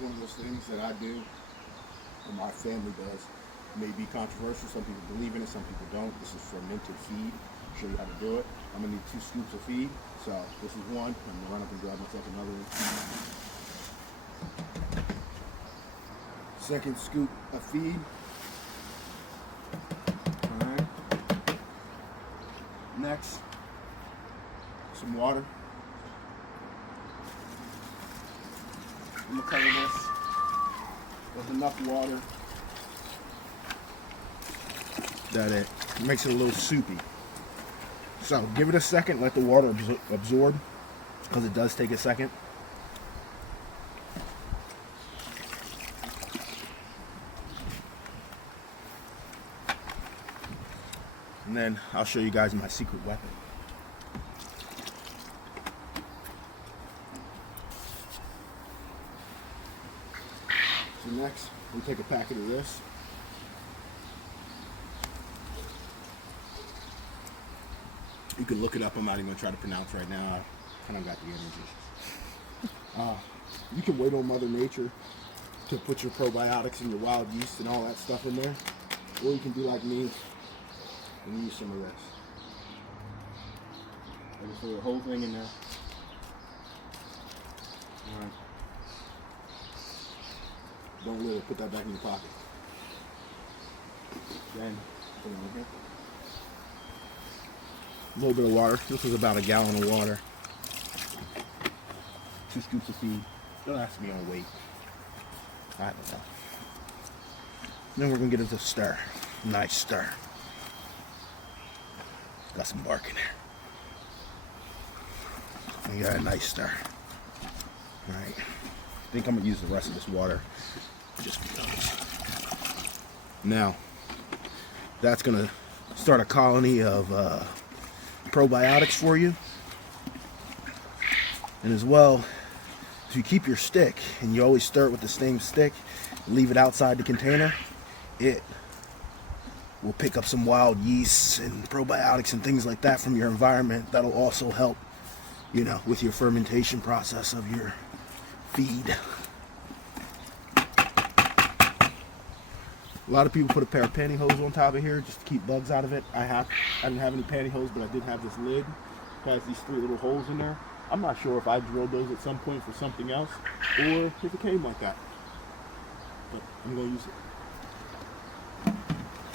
one of those things that I do, or my family does. It may be controversial. Some people believe in it, some people don't. This is fermented feed. I'll show you how to do it. I'm gonna need 2 scoops of feed. So this is one. I'm gonna run up and grab myself another one. Second scoop of feed. All right. Next, some water. I'm gonna cover this with enough water that it makes it a little soupy. So give it a second, let the water absorb, because it does take a second. And then I'll show you guys my secret weapon. So next, we take a packet of this. You can look it up. I'm not even going to try to pronounce right now. I kind of got the energy. You can wait on Mother Nature to put your probiotics and your wild yeast and all that stuff in there. Or you can do like me and use some of this. I just throw the whole thing in there. Alright. Don't let it, put that back in your pocket. Then, put it over here. A little bit of water. This is about a gallon of water. 2 scoops of feed. Don't ask me on weight. I don't know. Then we're gonna get it to stir. Nice stir. Got some bark in there. We got a nice stir. Alright. I think I'm gonna use the rest of this water just because. Now, that's gonna start a colony of probiotics for you. And as well, if you keep your stick and you always stir it with the same stick, leave it outside the container, it will pick up some wild yeasts and probiotics and things like that from your environment. That'll also help, you know, with your fermentation process of your feed. A lot of people put a pair of pantyhose on top of here just to keep bugs out of it. I didn't have any pantyhose, but I did have this lid. It has these 3 little holes in there. I'm not sure if I drilled those at some point for something else or if it came like that. But I'm going to use it.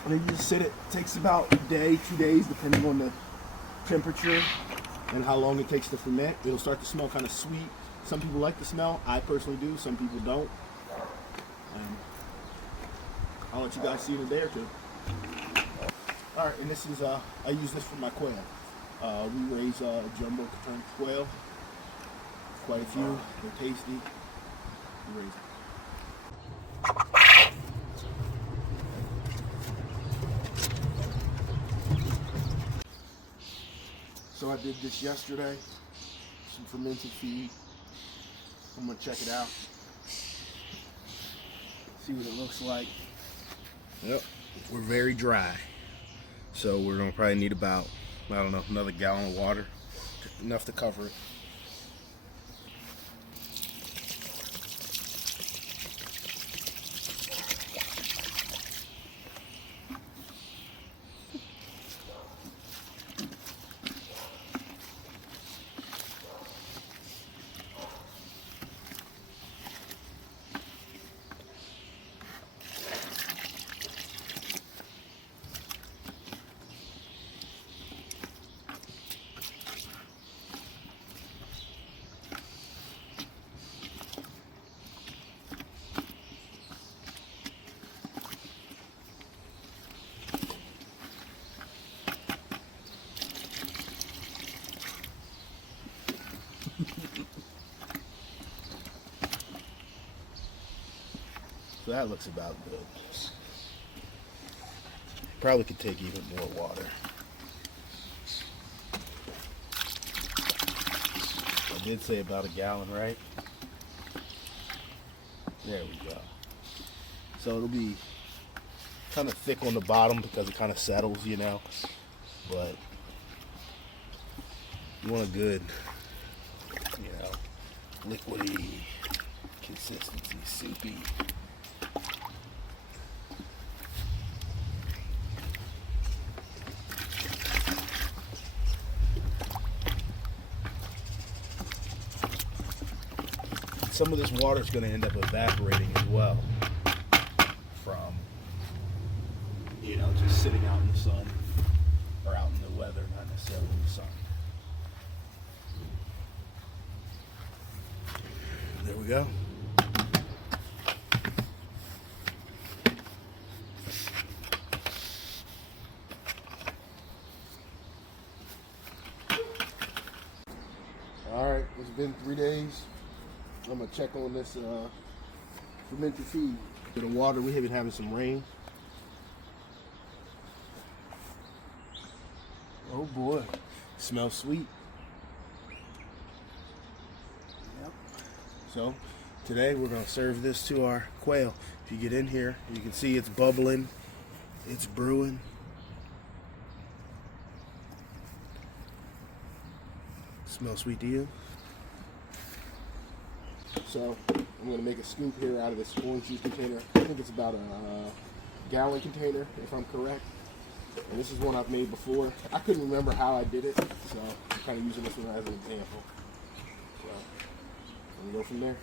And then you just sit it. It takes about a day, 2 days, depending on the temperature and how long it takes to ferment. It'll start to smell kind of sweet. Some people like the smell. I personally do. Some people don't. I'll let you guys see in a day or 2. All right, and this is, I use this for my quail. We raise jumbo Fermented Quail. Quite a few. They're tasty. We raise them. So I did this yesterday. Some fermented feed. I'm gonna check it out. See what it looks like. Yep, we're very dry. So we're gonna probably need about, I don't know, another gallon of water. Enough to cover it. So that looks about good. Probably could take even more water. I did say about a gallon, right? There we go. So it'll be kind of thick on the bottom because it kind of settles, you know. But you want a good, you know, liquidy Consistency, soupy. Some of this water is going to end up evaporating as well from, you know, just sitting out in the sun or out in the weather, not necessarily in the sun. There we go. All right, it's been 3 days. I'm gonna check on this fermented feed. To the water, we have been having some rain. Oh boy, smells sweet. Yep. So today we're gonna serve this to our quail. If you get in here, you can see it's bubbling, it's brewing. Smells sweet to you? So I'm going to make a scoop here out of this orange juice container. I think it's about a gallon container, if I'm correct. And this is one I've made before. I couldn't remember how I did it, so I'm kind of using this one as an example. So I'm going to go from there.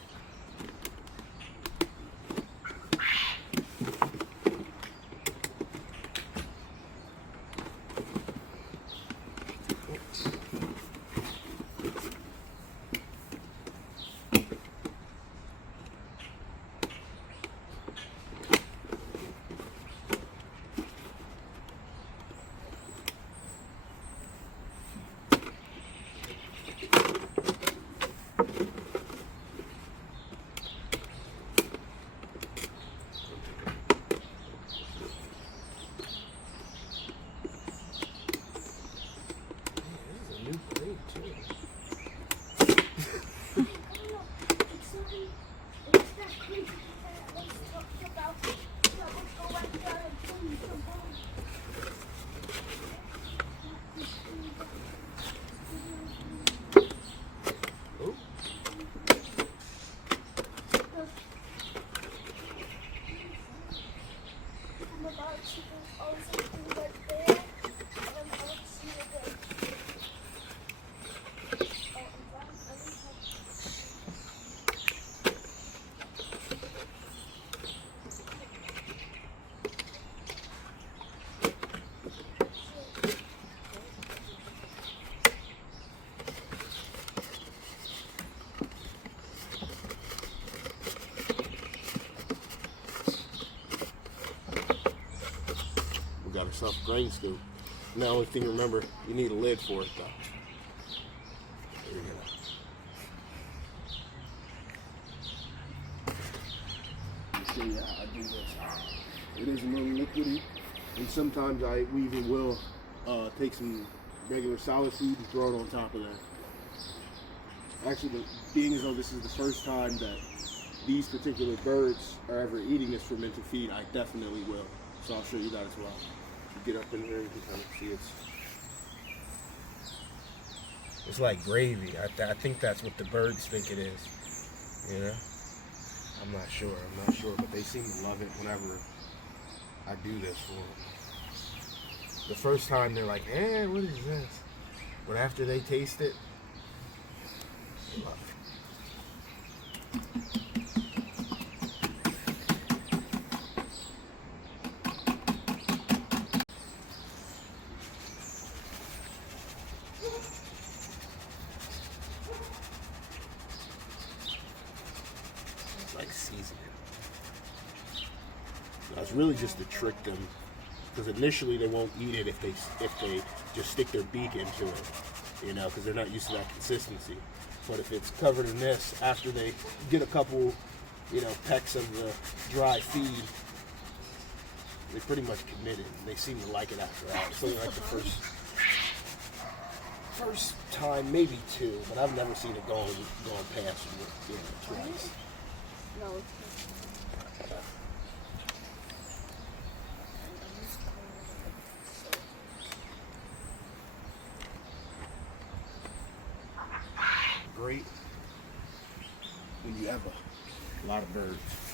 Got ourselves a grain scoop. Now, only thing to remember, you need a lid for it, though. There you go. Let me show you how I do this. It is a little liquidy, and sometimes we even will take some regular solid food and throw it on top of that. Actually, being as though this is the first time that these particular birds are ever eating this fermented feed, I definitely will. So I'll show you that as well. Get up in here, you can kind of see it's like gravy. I think that's what the birds think it is. You know? I'm not sure, but they seem to love it whenever I do this for them. The first time they're like, what is this? But after they taste it, they love it. Like seasoning. Now it's really just to trick them, because initially they won't eat it if they just stick their beak into it, you know, because they're not used to that consistency. But if it's covered in this, after they get a couple, you know, pecks of the dry feed, they pretty much committed. They seem to like it after that. It's only like the first time, maybe two, but I've never seen it going past, you know, twice. No. Great when you have lot of birds.